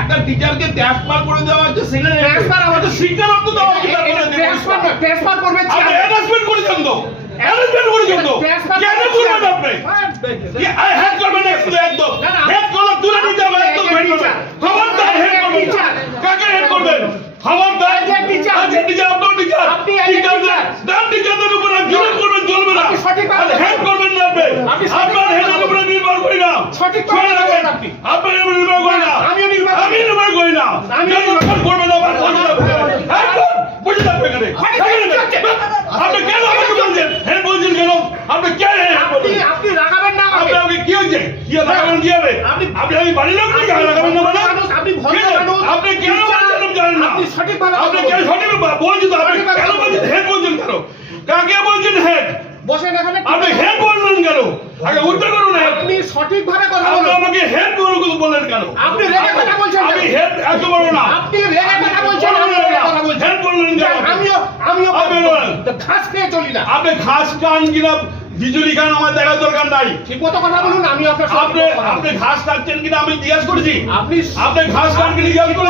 একটা টিচারকে ট্রান্সফার করে দেওয়া হচ্ছে সেখানে ট্রান্সফার আমাদের শিক্ষার অর্থ দেওয়া হচ্ছে ট্রান্সফার করবে আপনি হ্যারাসমেন্ট করেছেন তো হ্যারাসমেন্ট করেছেন তো কেন করবেন আপনি হেড করবেন একদম হেড করলে তুলে নিতে হবে একদম খবরদার হেড করবেন কাকে হেড করবেন খবরদার টিচার আপনার টিচার টিচারদের উপরে জুলুম করবেন চলবে না হেড করবেন না আপনি আপনার হেডের উপরে নির্ভর করি না সঠিক শুনে রাখেন আপনার উপরে নির্ভর করি না আমি নির্ভর করি না যতক্ষণ করবেন আবার একদম বুঝে যাবে এখানে আপনি কেন আমাকে বলছেন হেড বলছেন কেন আপনি কে আপনি রাগাবেন না আপনি আমাকে কি হয়েছে কি লাগাবেন কি হবে আপনি আমি বাড়ির লোক নাকি লাগাবেন না মানে আপনি ভদ্র মানুষ আপনি কেন বলছেন জানেন না আপনি সঠিকভাবে আপনি কেন সঠিক বলছেন তো আপনি কেন বলছেন হেড বলছেন কেন কাকে বলছেন হেড বসেন এখানে আপনি হেড বললেন কেন আগে উত্তর করুন আপনি সঠিকভাবে কথা আপনি বলুন আমাকে হেড বললেন কেন আপনি রেগে কথা বলছেন আমি হেড এত বড় না আপনি রেগে কথা বলছেন আমি রেগে কথা বলছি হেড বললেন কেন আমিও আপনি বলেন ঘাস খেয়ে চলি না আপনি ঘাস খান কিনা বিজুলি খান আমার দেখার দরকার নাই ঠিক মতো কথা বলুন আমি আপনার আপনি ঘাস খাচ্ছেন কিনা আমি জিজ্ঞাসা করেছি আপনি আপনি ঘাস খান কিনা জিজ্ঞাসা করেছি